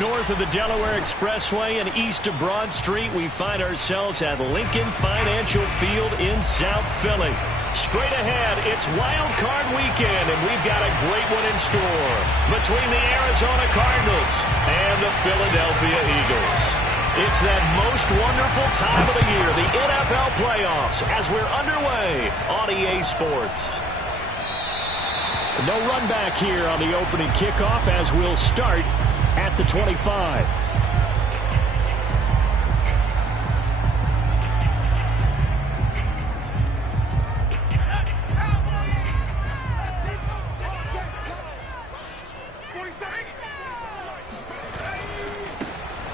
north of the Delaware Expressway and east of Broad Street, we find ourselves at Lincoln Financial Field in South Philly. Straight ahead, it's Wild Card Weekend, and we've got a great one in store between the Arizona Cardinals and the Philadelphia Eagles. It's that most wonderful time of the year, the NFL playoffs, as we're underway on EA Sports. No run back here on the opening kickoff as we'll start at the 25.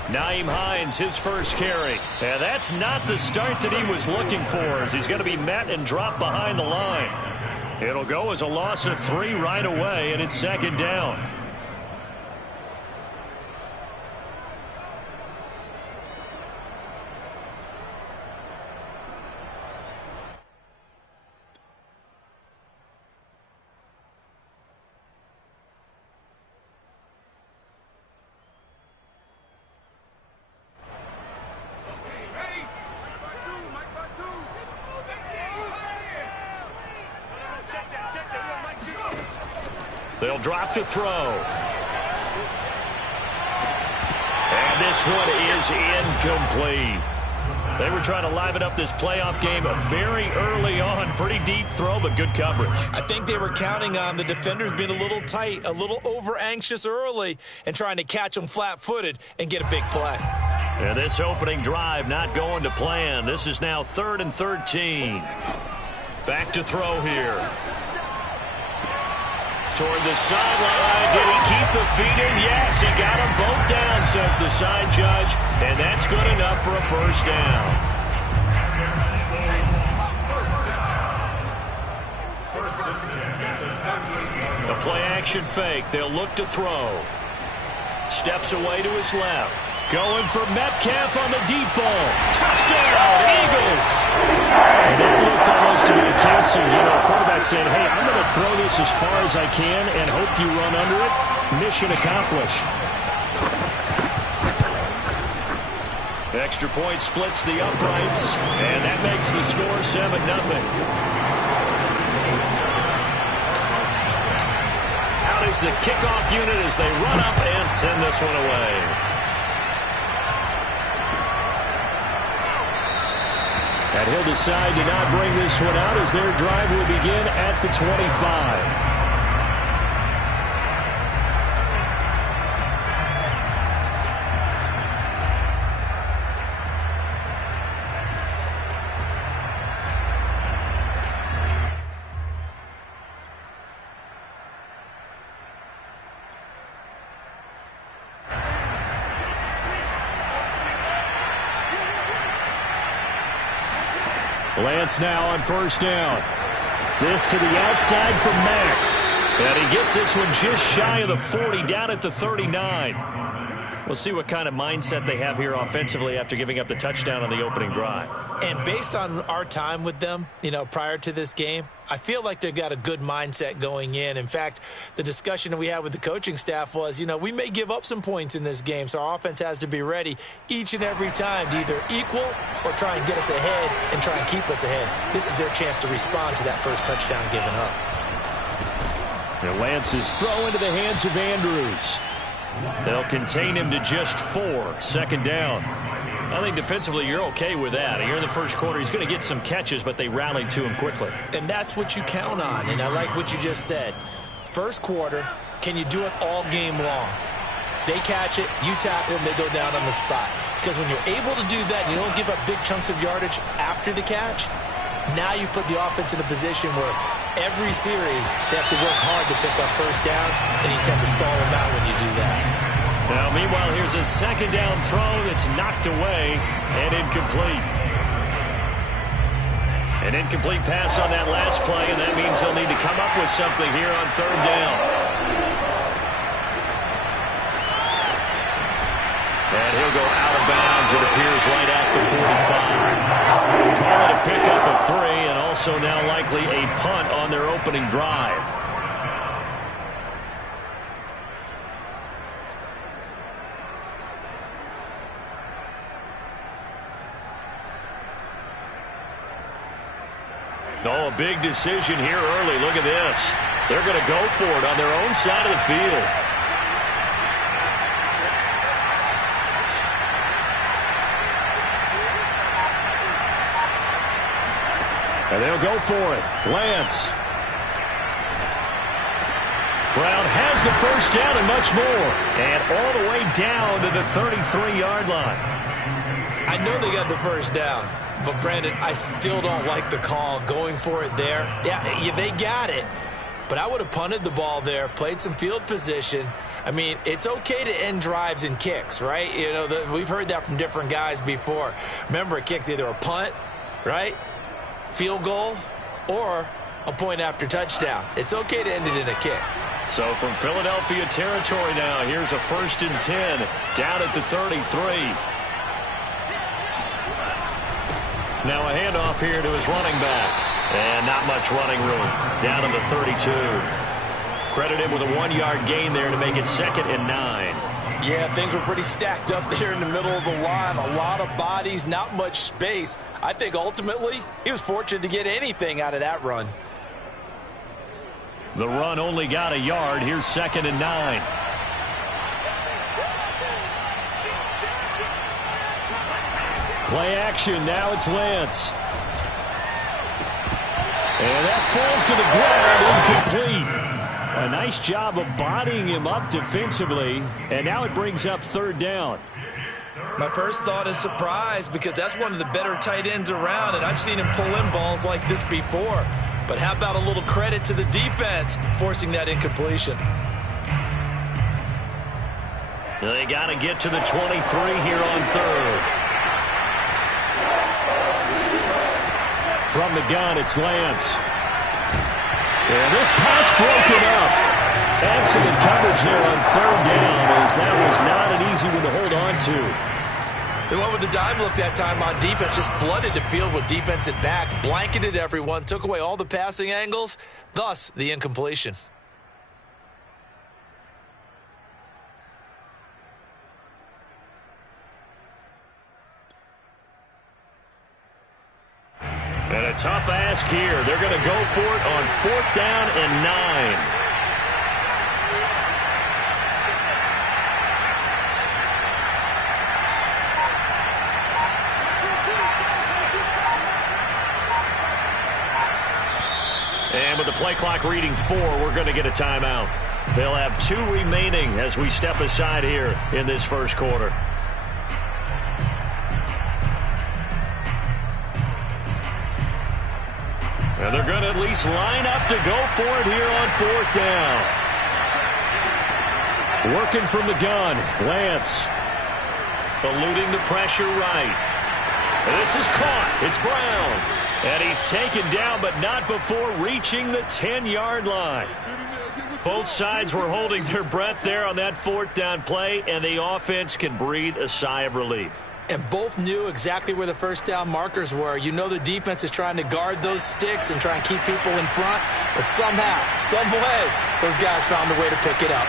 Nyheim Hines, his first carry. And that's not the start that he was looking for, as he's going to be met and dropped behind the line. It'll go as a loss of 3 right away, and it's second down. They'll drop to throw. And this one is incomplete. They were trying to liven up this playoff game very early on. Pretty deep throw, but good coverage. I think they were counting on the defenders being a little tight, a little over-anxious early, and trying to catch them flat-footed and get a big play. And this opening drive not going to plan. This is now 3rd and 13. Back to throw here. Toward the sideline. Did he keep the feet in? Yes, he got them both down, says the side judge. And that's good enough for a first down. A play-action fake. They'll look to throw. Steps away to his left. Going for Metcalf on the deep ball. Touchdown, Eagles! And that looked almost to be a case of, a quarterback saying, hey, I'm going to throw this as far as I can and hope you run under it. Mission accomplished. Extra point splits the uprights, and that makes the score 7-0. Out is the kickoff unit as they run up and send this one away. And he'll decide to not bring this one out as their drive will begin at the 25. Lance now on first down. This to the outside for Mack. And he gets this one just shy of the 40, down at the 39. We'll see what kind of mindset they have here offensively after giving up the touchdown on the opening drive. And based on our time with them, prior to this game, I feel like they've got a good mindset going in. In fact, the discussion that we had with the coaching staff was, we may give up some points in this game, so our offense has to be ready each and every time to either equal or try and get us ahead and try and keep us ahead. This is their chance to respond to that first touchdown given up. And Lance's throw into the hands of Andrews. They'll contain him to just 4. Second down. I think defensively you're okay with that. Here in the first quarter, he's going to get some catches, but they rallied to him quickly. And that's what you count on, and I like what you just said. First quarter, can you do it all game long? They catch it, you tackle them, they go down on the spot. Because when you're able to do that, you don't give up big chunks of yardage after the catch, now you put the offense in a position where every series they have to work hard to pick up first downs, and you tend to stall them out when you do that. Now, meanwhile, here's a second down throw that's knocked away and incomplete. An incomplete pass on that last play, and that means they'll need to come up with something here on third down. And he'll go out of bounds, it appears, right at the 45. Call it a pickup of 3, and also now likely a punt on their opening drive. Oh, a big decision here early. Look at this. They're going to go for it on their own side of the field. And they'll go for it. Lance. Brown has the first down and much more. And all the way down to the 33-yard line. I know they got the first down. But, Brandon, I still don't like the call going for it there. Yeah, they got it. But I would have punted the ball there, played some field position. I mean, it's okay to end drives and kicks, right? You know, we've heard that from different guys before. Remember, a kick's either a punt, right, field goal, or a point after touchdown. It's okay to end it in a kick. So from Philadelphia territory now, here's a 1st and 10 down at the 33. Now a handoff here to his running back. And not much running room. Down to the 32. Credited with a 1-yard gain there to make it 2nd and 9. Yeah, things were pretty stacked up there in the middle of the line. A lot of bodies, not much space. I think ultimately he was fortunate to get anything out of that run. The run only got a yard. Here's 2nd and 9. Play action. Now it's Lance. And that falls to the ground, incomplete. A nice job of bodying him up defensively. And now it brings up 3rd down. My first thought is surprise, because that's one of the better tight ends around, and I've seen him pull in balls like this before. But how about a little credit to the defense forcing that incompletion? They got to get to the 23 here on 3rd. From the gun, it's Lance. And this pass broken up. Excellent coverage there on 3rd down, as that was not an easy one to hold on to. They went with the dime look that time on defense, just flooded the field with defensive backs, blanketed everyone, took away all the passing angles, thus the incompletion. And a tough ask here. They're going to go for it on 4th down and 9. And with the play clock reading 4, we're going to get a timeout. They'll have 2 remaining as we step aside here in this first quarter. And they're going to at least line up to go for it here on 4th down. Working from the gun, Lance. Eluding the pressure right. And this is caught. It's Brown. And he's taken down, but not before reaching the 10-yard line. Both sides were holding their breath there on that 4th down play, and the offense can breathe a sigh of relief. And both knew exactly where the first down markers were. You know the defense is trying to guard those sticks and try and keep people in front. But somehow, some way, those guys found a way to pick it up.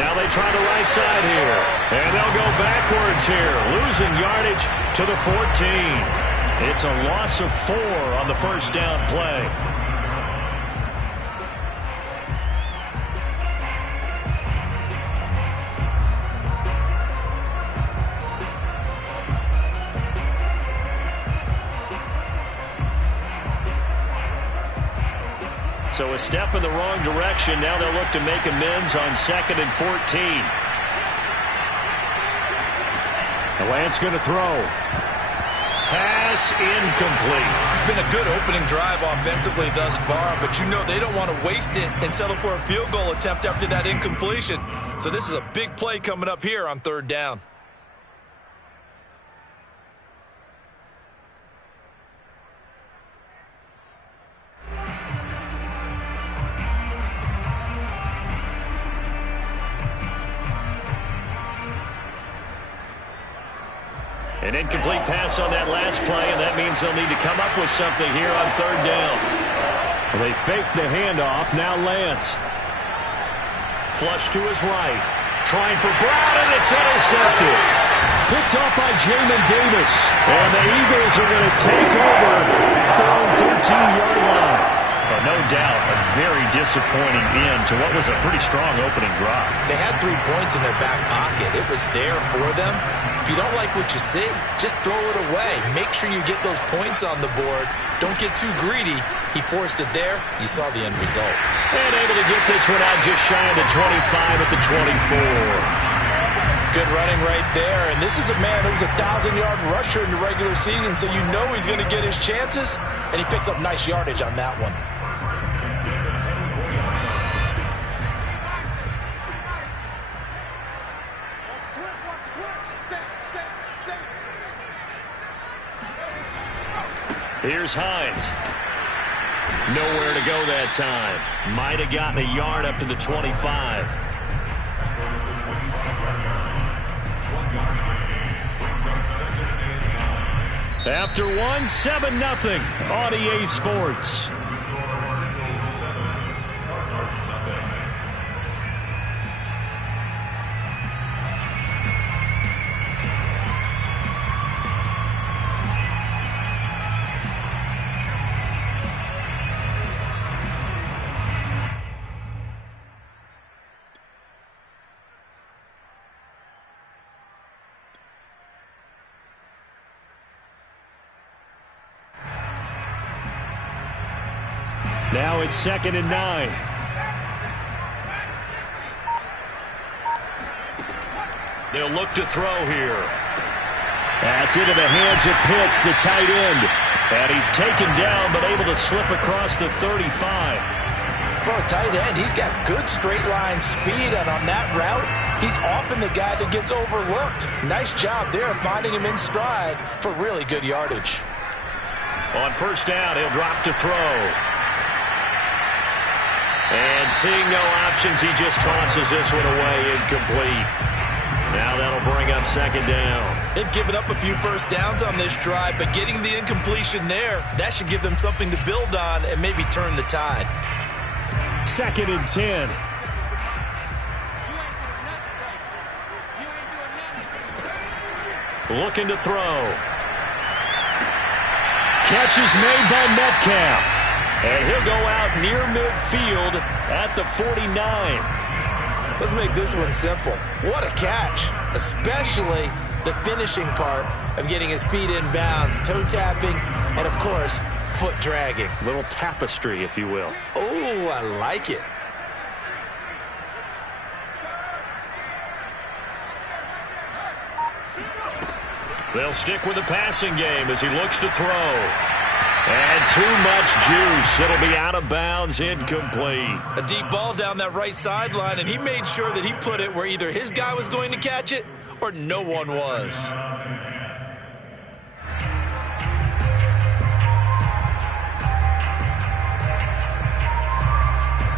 Now they try the right side here. And they'll go backwards here. Losing yardage to the 14. It's a loss of 4 on the first down play. So a step in the wrong direction. Now they'll look to make amends on 2nd and 14. And Lance going to throw. Pass incomplete. It's been a good opening drive offensively thus far, but you know they don't want to waste it and settle for a field goal attempt after that incompletion. So this is a big play coming up here on 3rd down. An incomplete pass on that last play, and that means they'll need to come up with something here on 3rd down. Well, they fake the handoff. Now Lance. Flush to his right. Trying for Brown, and it's intercepted. picked off by Jamin Davis. And the Eagles are going to take over at their own 13-yard line. But no doubt, a very disappointing end to what was a pretty strong opening drive. They had 3 points in their back pocket. It was there for them. If you don't like what you see, just throw it away. Make sure you get those points on the board. Don't get too greedy. He forced it there. You saw the end result. And able to get this one out just shy of the 25 at the 24. Good running right there. And this is a man who was a 1,000-yard rusher in the regular season, so you know he's going to get his chances. And he picks up nice yardage on that one. Here's Hines. Nowhere to go that time. Might have gotten a yard up to the 25. After one, 7-0 on EA Sports. Now it's 2nd and 9. They'll look to throw here. That's into the hands of Pitts, the tight end. And he's taken down, but able to slip across the 35. For a tight end, he's got good straight line speed, and on that route, he's often the guy that gets overlooked. Nice job there finding him in stride for really good yardage. On first down, he'll drop to throw. And seeing no options, he just tosses this one away incomplete. Now that'll bring up 2nd down. They've given up a few first downs on this drive, but getting the incompletion there, that should give them something to build on and maybe turn the tide. 2nd and 10. Looking to throw. Catch is made by Metcalf. And he'll go out near midfield at the 49. Let's make this one simple. What a catch, especially the finishing part of getting his feet in bounds, toe tapping, and of course, foot dragging. Little tapestry, if you will. Oh, I like it. They'll stick with the passing game as he looks to throw. And too much juice. It'll be out of bounds, incomplete. A deep ball down that right sideline, and he made sure that he put it where either his guy was going to catch it or no one was.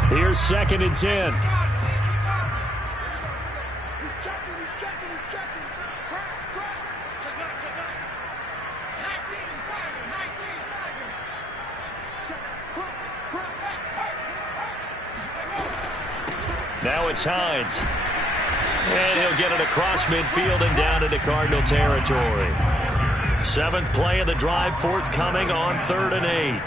Here's 2nd and 10. Now it's Hines. And he'll get it across midfield and down into Cardinal territory. 7th play of the drive forthcoming on 3rd and 8.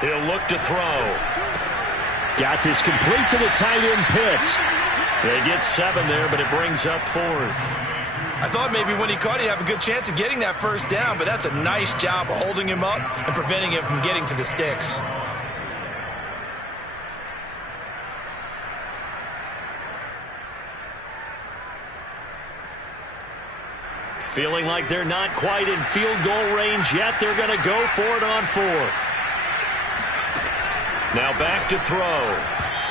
He'll look to throw. Got this complete to the tight end Pitts. They get 7 there, but it brings up 4th. I thought maybe when he caught it, he'd have a good chance of getting that first down, but that's a nice job of holding him up and preventing him from getting to the sticks. Feeling like they're not quite in field goal range yet. They're going to go for it on 4th. Now back to throw.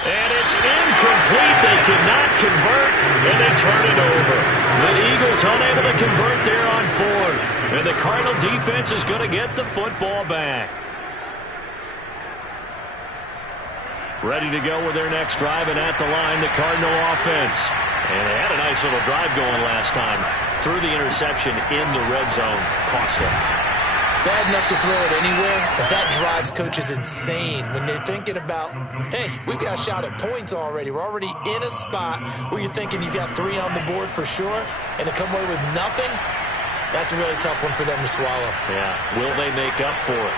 And it's incomplete. They cannot convert, and they turn it over. The Eagles unable to convert there on 4th. And the Cardinal defense is going to get the football back. Ready to go with their next drive, and at the line, the Cardinal offense. And they had a nice little drive going last time. Through the interception in the red zone. Cost them. Bad enough to throw it anywhere, but that drives coaches insane when they're thinking about, hey, we've got a shot at points already. We're already in a spot where you're thinking you got 3 on the board for sure, and to come away with nothing, that's a really tough one for them to swallow. Yeah, will they make up for it?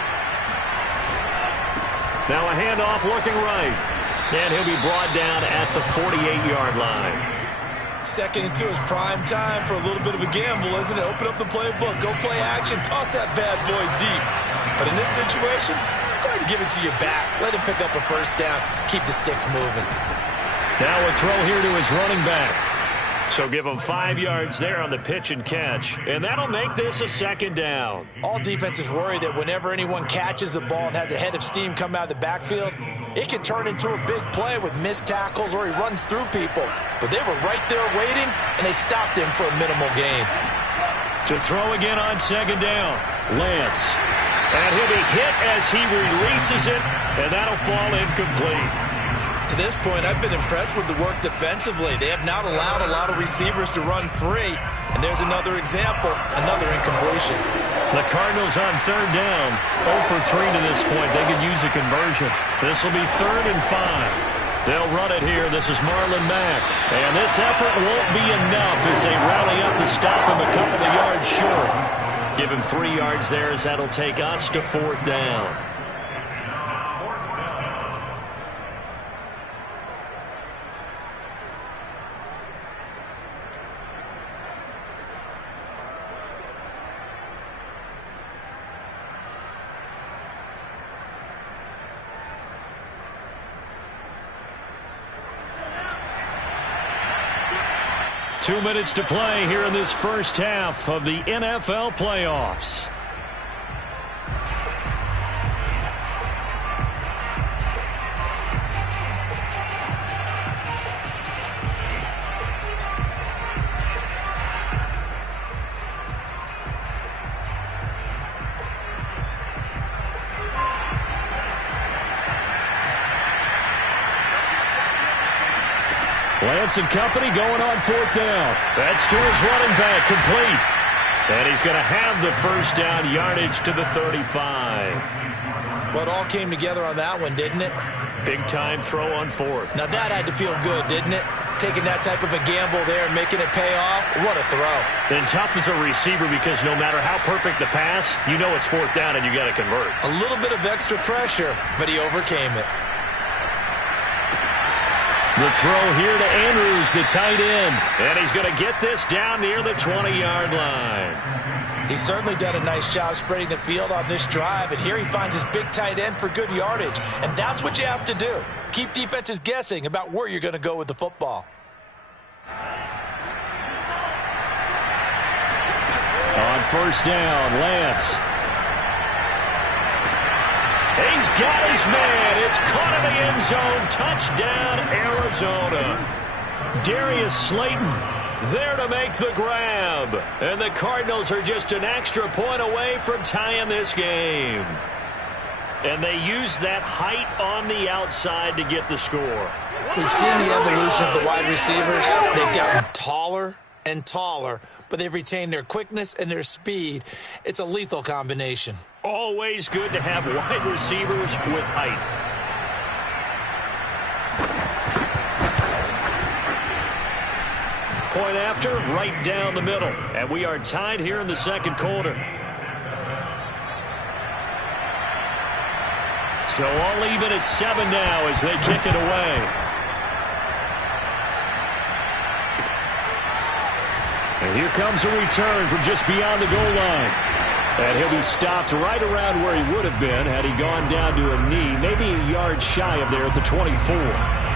Now a handoff looking right, and he'll be brought down at the 48-yard line. 2nd and 2 is prime time for a little bit of a gamble, isn't it? Open up the playbook, go play action, toss that bad boy deep. But in this situation, go ahead and give it to your back. Let him pick up a first down, keep the sticks moving. Now a throw here to his running back. So give him 5 yards there on the pitch and catch, and that'll make this a 2nd down. All defenses worry that whenever anyone catches the ball and has a head of steam come out of the backfield, it can turn into a big play with missed tackles or he runs through people. But they were right there waiting, and they stopped him for a minimal gain. To throw again on 2nd down, Lance. And he'll be hit as he releases it, and that'll fall incomplete. To this point, I've been impressed with the work defensively. They have not allowed a lot of receivers to run free. And there's another example, another incompletion. The Cardinals on 3rd down, 0 for 3 to this point. They could use a conversion. This will be 3rd and 5. They'll run it here. This is Marlon Mack. And this effort won't be enough as they rally up to stop him a couple of yards short. Give him 3 yards there as that'll take us to 4th down. Two minutes to play here in this first half of the NFL playoffs. Lance and company going on 4th down. That's to his running back, complete. And he's going to have the first down, yardage to the 35. Well, it all came together on that one, didn't it? Big-time throw on 4th. Now that had to feel good, didn't it? Taking that type of a gamble there and making it pay off. What a throw. And tough as a receiver because no matter how perfect the pass, you know it's 4th down and you got to convert. A little bit of extra pressure, but he overcame it. The throw here to Andrews, the tight end. And he's going to get this down near the 20-yard line. He's certainly done a nice job spreading the field on this drive. And here he finds his big tight end for good yardage. And that's what you have to do. Keep defenses guessing about where you're going to go with the football. On 1st down, Lance. He's got his man. It's caught in the end zone. Touchdown, Arizona. Darius Slayton there to make the grab. And the Cardinals are just an extra point away from tying this game. And they use that height on the outside to get the score. We've seen the evolution of the wide receivers. They've gotten taller and taller, but they've retained their quickness and their speed. It's a lethal combination. Always good to have wide receivers with height. Point after, right down the middle. And we are tied here in the 2nd quarter. So all even at 7 now as they kick it away. And here comes a return from just beyond the goal line. And he'll be stopped right around where he would have been had he gone down to a knee, maybe a yard shy of there at the 24.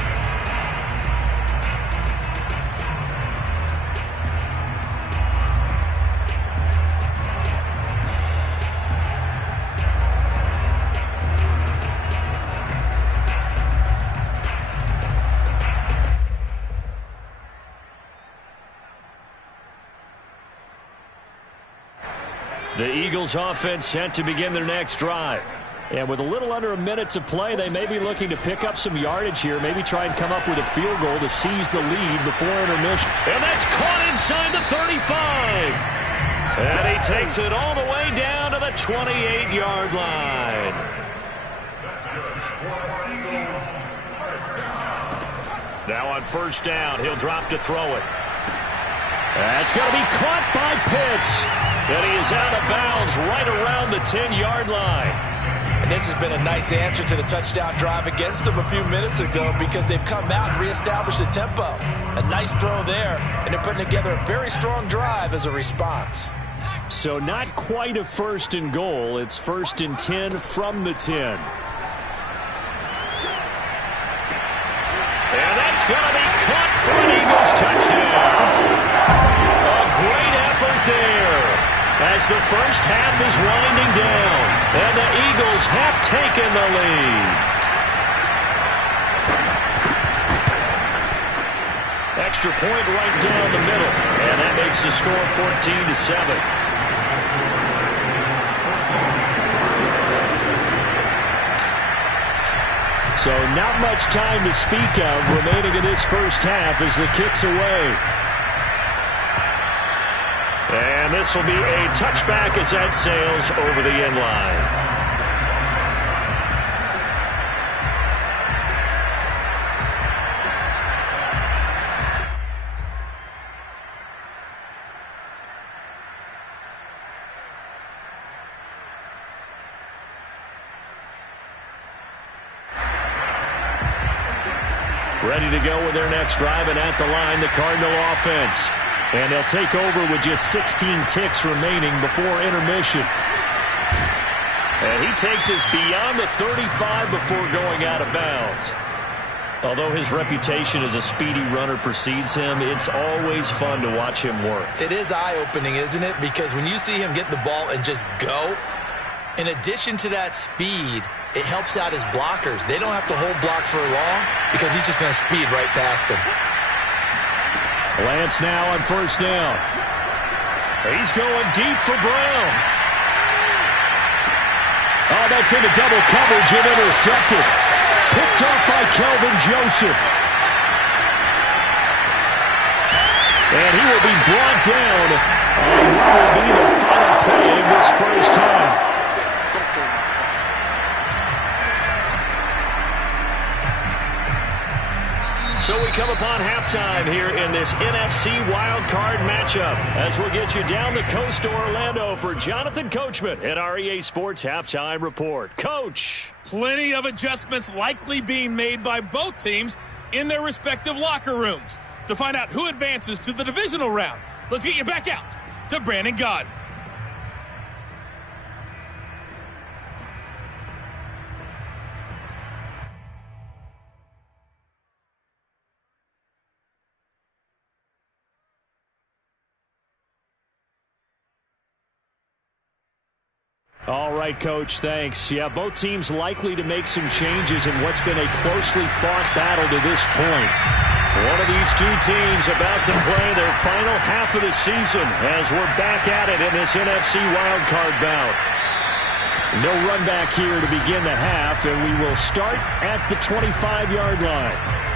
The Eagles offense set to begin their next drive. And with a little under a minute to play, they may be looking to pick up some yardage here, maybe try and come up with a field goal to seize the lead before intermission. And that's caught inside the 35. And he takes it all the way down to the 28-yard line. Now on first down, he'll drop to throw it. That's going to be caught by Pitts. And he is out of bounds right around the 10-yard line. And this has been a nice answer to the touchdown drive against them a few minutes ago because they've come out and reestablished the tempo. A nice throw there, and they're putting together a very strong drive as a response. So not quite a first and goal. It's first and 10 from the 10. And that's going to be caught for an Eagles touchdown. A great effort there as the first half is winding down. And the Eagles have taken the lead. Extra point right down the middle. And that makes the score 14-7. So not much time to speak of remaining in this first half as the kick's away. And this will be a touchback as that sails over the end line. Ready to go with their next drive, and at the line, the Cardinal offense. And they'll take over with just 16 ticks remaining before intermission. And he takes us beyond the 35 before going out of bounds. Although his reputation as a speedy runner precedes him, it's always fun to watch him work. It is eye-opening, isn't it? Because when you see him get the ball and just go, in addition to that speed, it helps out his blockers. They don't have to hold blocks for long because he's just going to speed right past them. Lance now on first down. He's going deep for Brown. Oh, that's into double coverage and intercepted. Picked off by Kelvin Joseph. And he will be brought down on what will be the final play of this first half. So we come upon halftime here in this NFC wildcard matchup as we'll get you down the coast to Orlando for Jonathan Coachman at our EA Sports Halftime Report. Coach. Plenty of adjustments likely being made by both teams in their respective locker rooms. To find out who advances to the divisional round, let's get you back out to Brandon Gaudin. All right, Coach, thanks. Yeah, both teams likely to make some changes in what's been a closely fought battle to this point. One of these two teams about to play their final half of the season as we're back at it in this NFC wildcard bout. No run back here to begin the half, and we will start at the 25-yard line.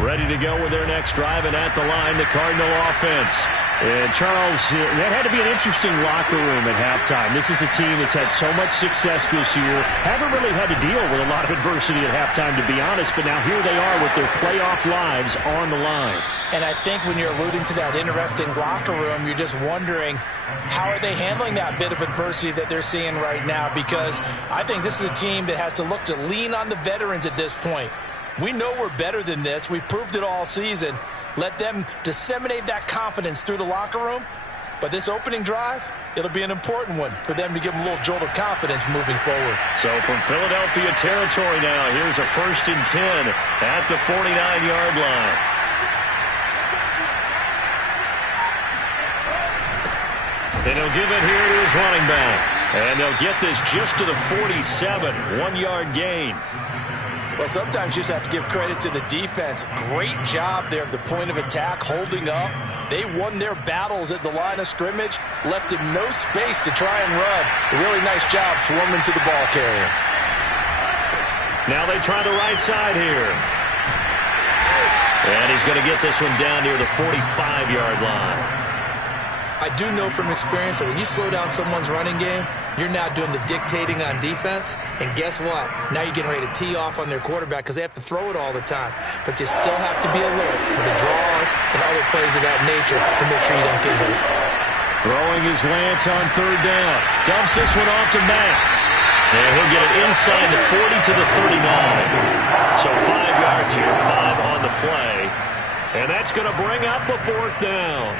Ready to go with their next drive, and at the line, the Cardinal offense. And Charles, that had to be an interesting locker room at halftime. This is a team that's had so much success this year. Haven't really had to deal with a lot of adversity at halftime, to be honest, but now here they are with their playoff lives on the line. And I think when you're alluding to that interesting locker room, you're just wondering how are they handling that bit of adversity that they're seeing right now, because I think this is a team that has to look to lean on the veterans at this point. We know we're better than this. We've proved it all season. Let them disseminate that confidence through the locker room. But this opening drive, it'll be an important one for them to give them a little jolt of confidence moving forward. So from Philadelphia territory now, here's a 1st and 10 at the 49-yard line. And he'll give it here to his running back. And they'll get this just to the 47, 1-yard gain. Well, sometimes you just have to give credit to the defense. Great job there at the point of attack, holding up. They won their battles at the line of scrimmage, left him no space to try and run. A really nice job swarming to the ball carrier. Now they try the right side here. And he's going to get this one down near the 45-yard line. I do know from experience that when you slow down someone's running game, you're now doing the dictating on defense. And guess what? Now you're getting ready to tee off on their quarterback because they have to throw it all the time. But you still have to be alert for the draws and other plays of that nature to make sure you don't get hurt. Throwing his Lance on third down. Dumps this one off to Mack. And he'll get it inside the 40 to the 39. So 5 yards here, 5 on the play. And that's going to bring up a 4th down.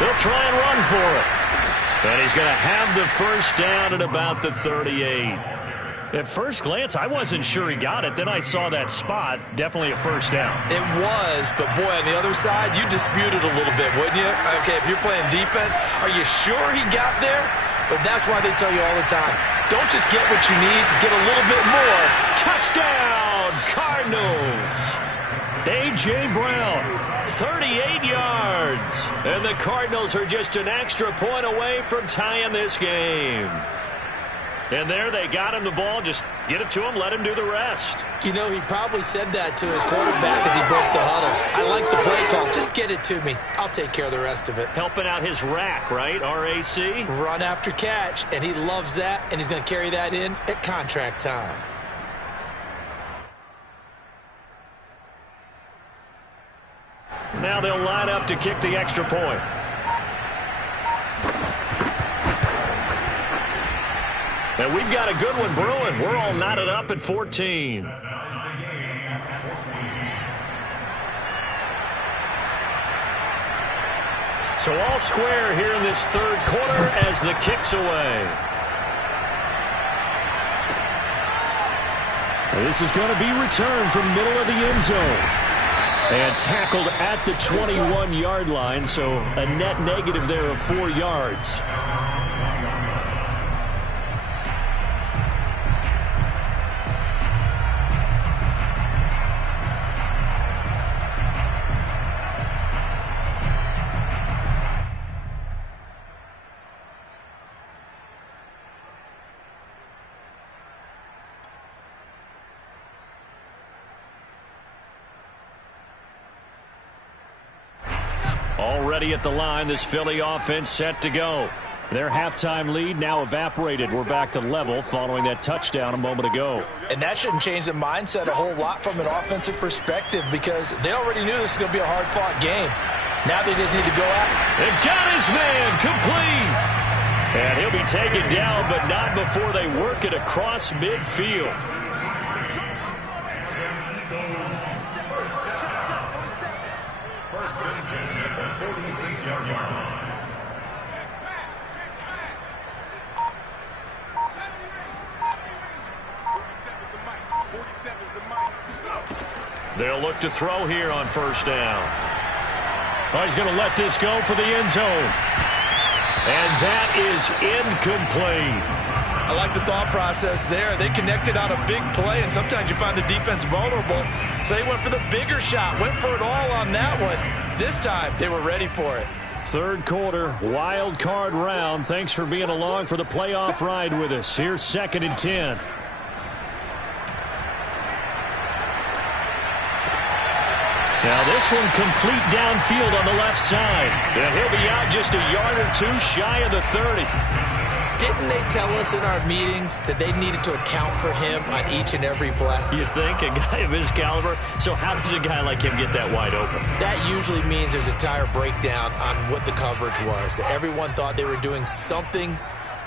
They'll try and run for it. And he's going to have the first down at about the 38. At first glance, I wasn't sure he got it. Then I saw that spot. Definitely a first down. It was, but boy, on the other side, you dispute it a little bit, wouldn't you? Okay, if you're playing defense, are you sure he got there? But that's why they tell you all the time, don't just get what you need, get a little bit more. Touchdown, Cardinals. A.J. Brown, 38 yards. And the Cardinals are just an extra point away from tying this game. And there they got him the ball. Just get it to him, let him do the rest. You know, he probably said that to his quarterback as he broke the huddle. I like the play call. Just get it to me. I'll take care of the rest of it. Helping out his rack, right? R-A-C? Run after catch, and he loves that, and he's going to carry that in at contract time. Now they'll line up to kick the extra point. And we've got a good one brewing. We're all knotted up at 14. So all square here in this third quarter as the kick's away. This is going to be returned from middle of the end zone. And tackled at the 21-yard line, so a net negative there of 4 yards. Already at the line, this Philly offense set to go. Their halftime lead now evaporated. We're back to level following that touchdown a moment ago. And that shouldn't change the mindset a whole lot from an offensive perspective because they already knew this was going to be a hard-fought game. Now they just need to go out. They've got his man complete. And he'll be taken down, but not before they work it across midfield. They'll look to throw here on first down. Oh, he's going to let this go for the end zone. And that is incomplete. I like the thought process there. They connected on a big play, and sometimes you find the defense vulnerable. So they went for the bigger shot, went for it all on that one. This time, they were ready for it. Third quarter, wild card round. Thanks for being along for the playoff ride with us. Here's 2nd and 10. Now this one complete downfield on the left side. And he'll be out just a yard or two shy of the 30. Didn't they tell us in our meetings that they needed to account for him on each and every play? You think? A guy of his caliber? So how does a guy like him get that wide open? That usually means there's a entire breakdown on what the coverage was. That everyone thought they were doing something,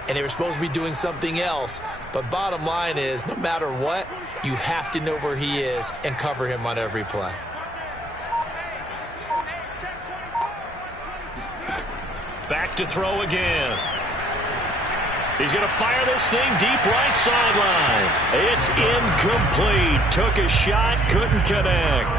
and they were supposed to be doing something else. But bottom line is, no matter what, you have to know where he is and cover him on every play. Back to throw again. He's going to fire this thing deep right sideline. It's incomplete. Took a shot, couldn't connect.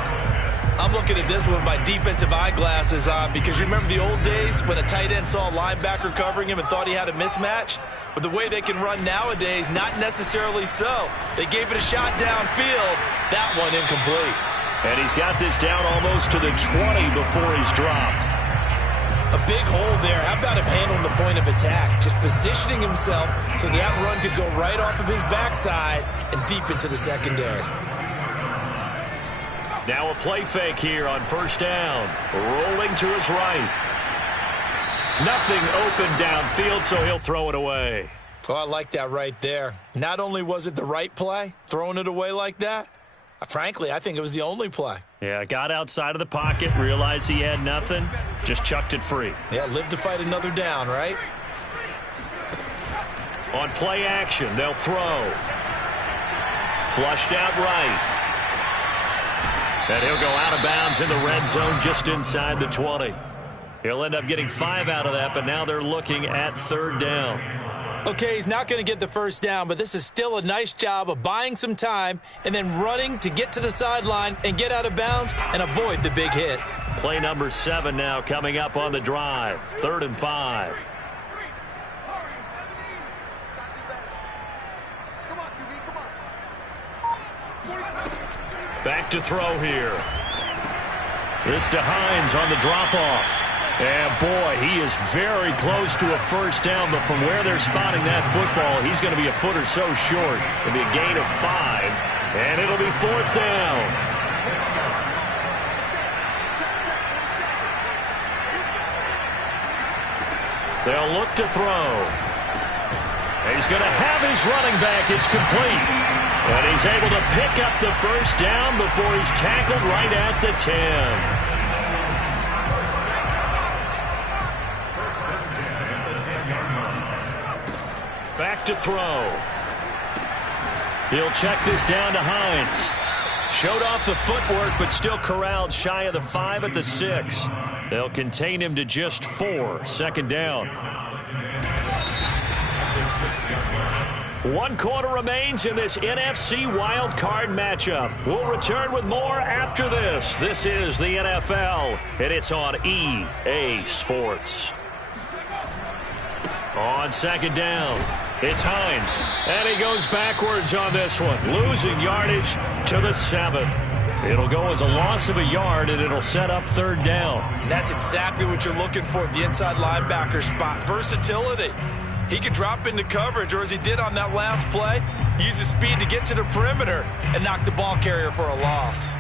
I'm looking at this with my defensive eyeglasses on because you remember the old days when a tight end saw a linebacker covering him and thought he had a mismatch? But the way they can run nowadays, not necessarily so. They gave it a shot downfield. That one incomplete. And he's got this down almost to the 20 before he's dropped. A big hole there. How about him handling the point of attack? Just positioning himself so that run could go right off of his backside and deep into the secondary. Now a play fake here on first down. Rolling to his right. Nothing open downfield, so he'll throw it away. Oh, I like that right there. Not only was it the right play, throwing it away like that, frankly, I think it was the only play. Yeah, got outside of the pocket, realized he had nothing, just chucked it free. Yeah, live to fight another down, right? On play action, they'll throw. Flushed out right. And he'll go out of bounds in the red zone just inside the 20. He'll end up getting 5 out of that, but now they're looking at third down. Okay, he's not going to get the first down, but this is still a nice job of buying some time and then running to get to the sideline and get out of bounds and avoid the big hit. Play number 7 now coming up on the drive. 3rd and 5. Back to throw here. This to Hines on the drop-off. And, boy, he is very close to a first down, but from where they're spotting that football, he's going to be a foot or so short. It'll be a gain of 5, and it'll be 4th down. They'll look to throw. He's going to have his running back. It's complete. And he's able to pick up the first down before he's tackled right at the 10. Back to throw. He'll check this down to Hines. Showed off the footwork, but still corralled shy of the 5 at the 6. They'll contain him to just 4. 2nd down. 1 quarter remains in this NFC Wild Card matchup. We'll return with more after this. This is the NFL, and it's on EA Sports. On 2nd down, it's Hines, and he goes backwards on this one, losing yardage to the 7. It'll go as a loss of a yard, and it'll set up 3rd down. And that's exactly what you're looking for at the inside linebacker spot, versatility. He can drop into coverage, or as he did on that last play, use his speed to get to the perimeter and knock the ball carrier for a loss.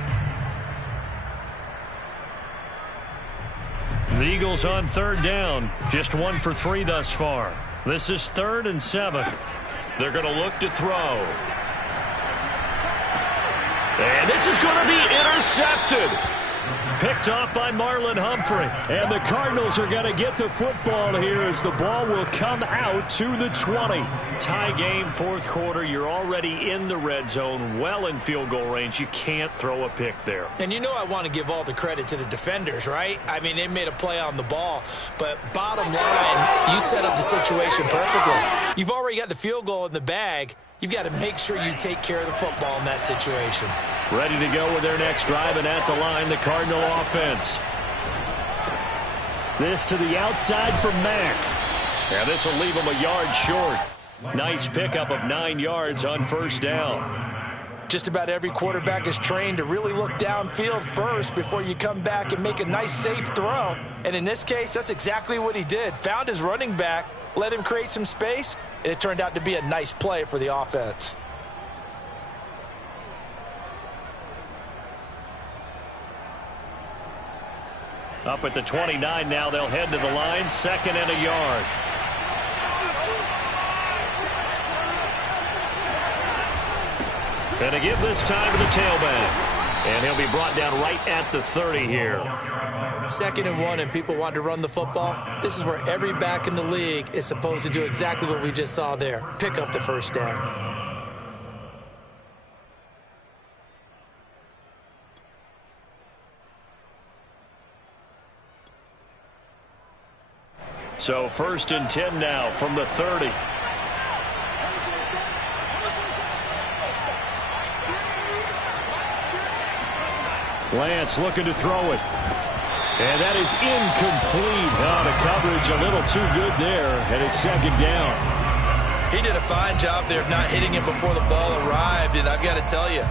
The Eagles on 3rd down, just 1 for 3 thus far. This is 3rd and 7. They're going to look to throw. And this is going to be intercepted. Picked off by Marlon Humphrey. And the Cardinals are going to get the football here as the ball will come out to the 20. Tie game, 4th quarter. You're already in the red zone, well in field goal range. You can't throw a pick there. And you know I want to give all the credit to the defenders, right? I mean, they made a play on the ball. But bottom line, you set up the situation perfectly. You've already got the field goal in the bag. You've got to make sure you take care of the football in that situation. Ready to go with their next drive, and at the line, the Cardinal offense. This to the outside for Mack. And this will leave him a yard short. Nice pickup of 9 yards on 1st down. Just about every quarterback is trained to really look downfield first before you come back and make a nice, safe throw. And in this case, that's exactly what he did. Found his running back, let him create some space, and it turned out to be a nice play for the offense. Up at the 29 now, they'll head to the line, 2nd and a yard. And to give this time to the tailback. And he'll be brought down right at the 30 here. 2nd and 1, and people want to run the football. This is where every back in the league is supposed to do exactly what we just saw there. Pick up the first down. So 1st and 10 now from the 30. Lance looking to throw it. And that is incomplete. Out of coverage, a little too good there, and it's 2nd down. He did a fine job there of not hitting it before the ball arrived, and I've got to tell you,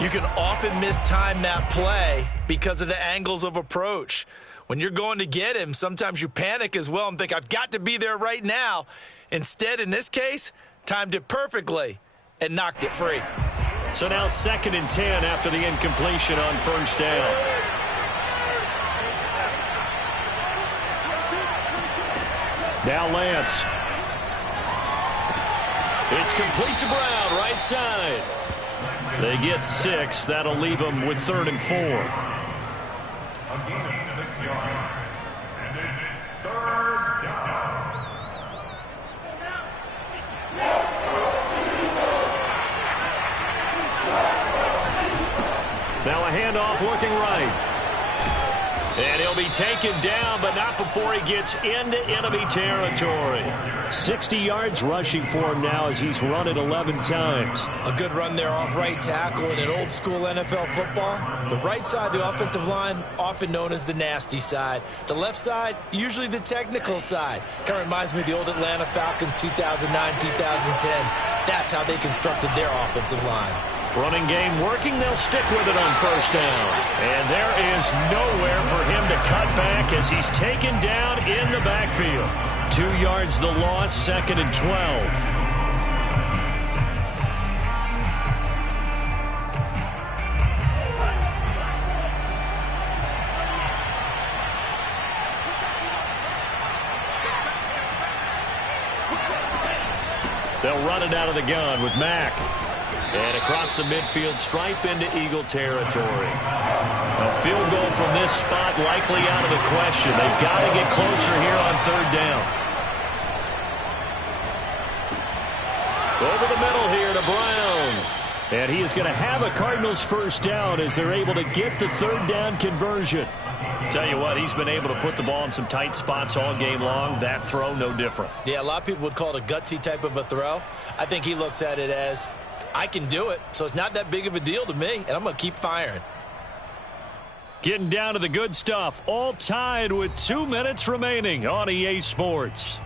You can often mistime that play because of the angles of approach. When you're going to get him, sometimes you panic as well and think, I've got to be there right now. Instead, in this case, timed it perfectly and knocked it free. So now 2nd and 10 after the incompletion on first down. Now Lance. It's complete to Brown, right side. They get 6. That'll leave them with 3rd and 4. A gain of 6 yards. And it's 3rd down. Now a handoff looking right. And he'll be taken down, but not before he gets into enemy territory. 60 yards rushing for him now as he's run it 11 times. A good run there off right tackle in an old school NFL football. The right side of the offensive line, often known as the nasty side. The left side, usually the technical side. Kind of reminds me of the old Atlanta Falcons 2009-2010. That's how they constructed their offensive line. Running game working, they'll stick with it on first down. And there is nowhere for him to cut back as he's taken down in the backfield. 2 yards the loss, 2nd and 12. They'll run it out of the gun with Mack. And across the midfield stripe into Eagle territory. A field goal from this spot likely out of the question. They've got to get closer here on 3rd down. Over the middle here to Brown. And he is going to have a Cardinals first down as they're able to get the 3rd down conversion. Tell you what, he's been able to put the ball in some tight spots all game long. That throw, no different. Yeah, a lot of people would call it a gutsy type of a throw. I think he looks at it as, I can do it, so it's not that big of a deal to me, and I'm going to keep firing. Getting down to the good stuff, all tied with 2 minutes remaining on EA Sports.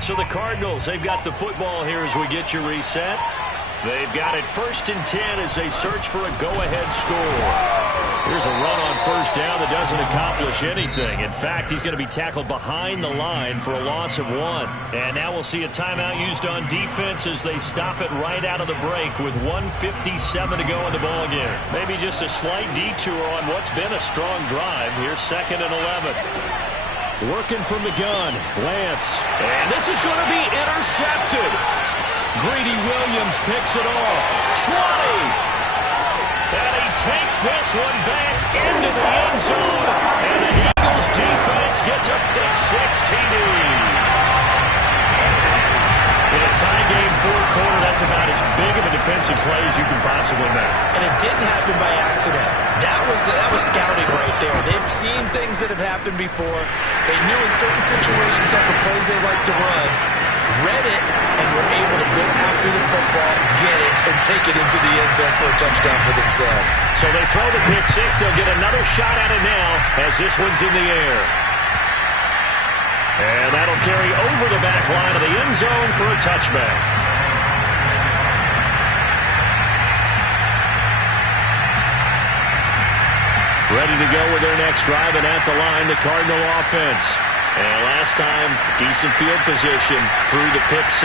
So the Cardinals, they've got the football here as we get you reset. They've got it 1st and 10 as they search for a go-ahead score. Here's a run on first down that doesn't accomplish anything. In fact, he's going to be tackled behind the line for a loss of 1. And now we'll see a timeout used on defense as they stop it right out of the break with 1:57 to go in the ballgame. Maybe just a slight detour on what's been a strong drive. Here's 2nd and 11. Working from the gun, Lance. And this is going to be intercepted. Greedy Williams picks it off. 20. And he takes this one back into the end zone. And the Eagles defense gets a pick-6 TD. In a tie game 4th quarter, that's about as big of a defensive play as you can possibly make. And it didn't happen by accident. That was scouting right there. They've seen things that have happened before. They knew in certain situations the type of plays they like to run, read it, and were able to go after the football, get it, and take it into the end zone for a touchdown for themselves. So they throw the pick-6. They'll get another shot at it now as this one's in the air. And that'll carry over the back line of the end zone for a touchback. Ready to go with their next drive, and at the line, the Cardinal offense. And last time, decent field position through the pick-6.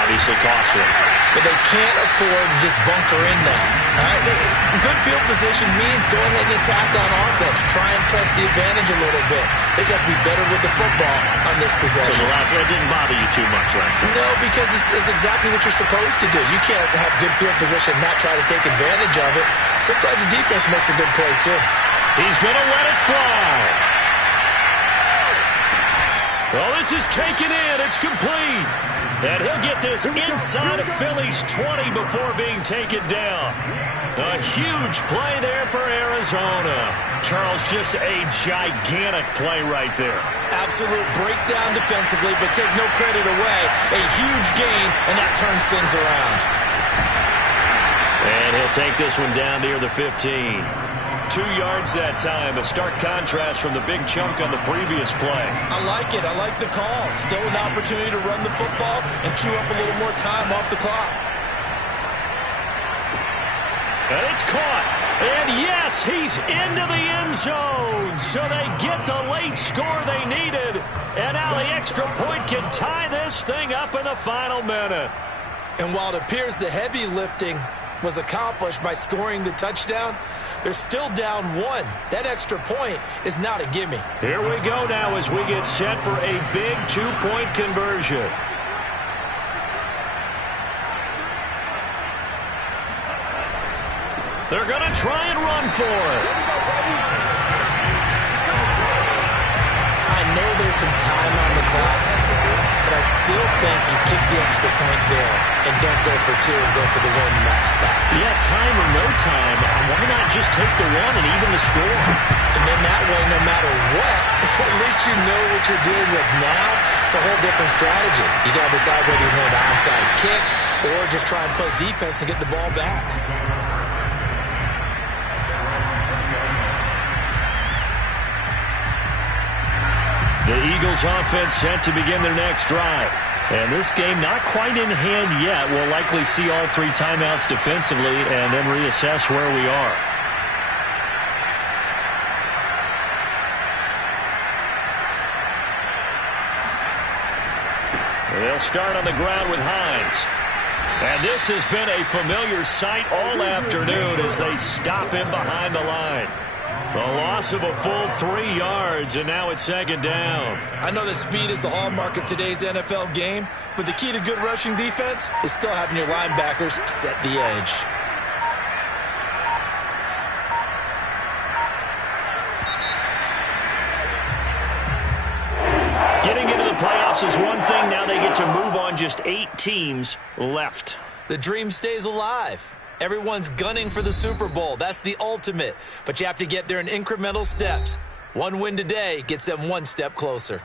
Obviously costly. But they can't afford to just bunker in now. All right? Good field position means go ahead and attack on offense. Try and press the advantage a little bit. They just have to be better with the football on this possession. So the last one didn't bother you too much last time. No, because it's exactly what you're supposed to do. You can't have good field position and not try to take advantage of it. Sometimes the defense makes a good play, too. He's going to let it fly. Well, this is taken in. It's complete. And he'll get this inside of Philly's 20 before being taken down. A huge play there for Arizona. Charles, just a gigantic play right there. Absolute breakdown defensively, but take no credit away. A huge gain, and that turns things around. And he'll take this one down near the 15. 2 yards that time, a stark contrast from the big chunk on the previous play. I like it. I like the call. Still an opportunity to run the football and chew up a little more time off the clock. And it's caught. And yes, he's into the end zone. So they get the late score they needed. And now the extra point can tie this thing up in the final minute. And while it appears the heavy lifting was accomplished by scoring the touchdown, they're still down 1. That extra point is not a gimme. Here we go now as we get set for a big 2-point conversion. They're going to try and run for it. I know there's some time on the clock, but I still think you kick the extra point there and don't go for 2 and go for the win in that spot. Yeah, time or no time, why not just take the 1 and even the score? And then that way, no matter what, at least you know what you're dealing with now. It's a whole different strategy. You got to decide whether you want an onside kick or just try and play defense and get the ball back. The Eagles offense set to begin their next drive. And this game not quite in hand yet. We'll likely see all 3 timeouts defensively and then reassess where we are. They'll start on the ground with Hines. And this has been a familiar sight all afternoon as they stop him behind the line. The loss of a full 3 yards, and now it's 2nd down. I know that speed is the hallmark of today's NFL game, but the key to good rushing defense is still having your linebackers set the edge. Getting into the playoffs is one thing. Now they get to move on. Just 8 teams left. The dream stays alive. Everyone's gunning for the Super Bowl. That's the ultimate. But you have to get there in incremental steps. One win today gets them 1 step closer.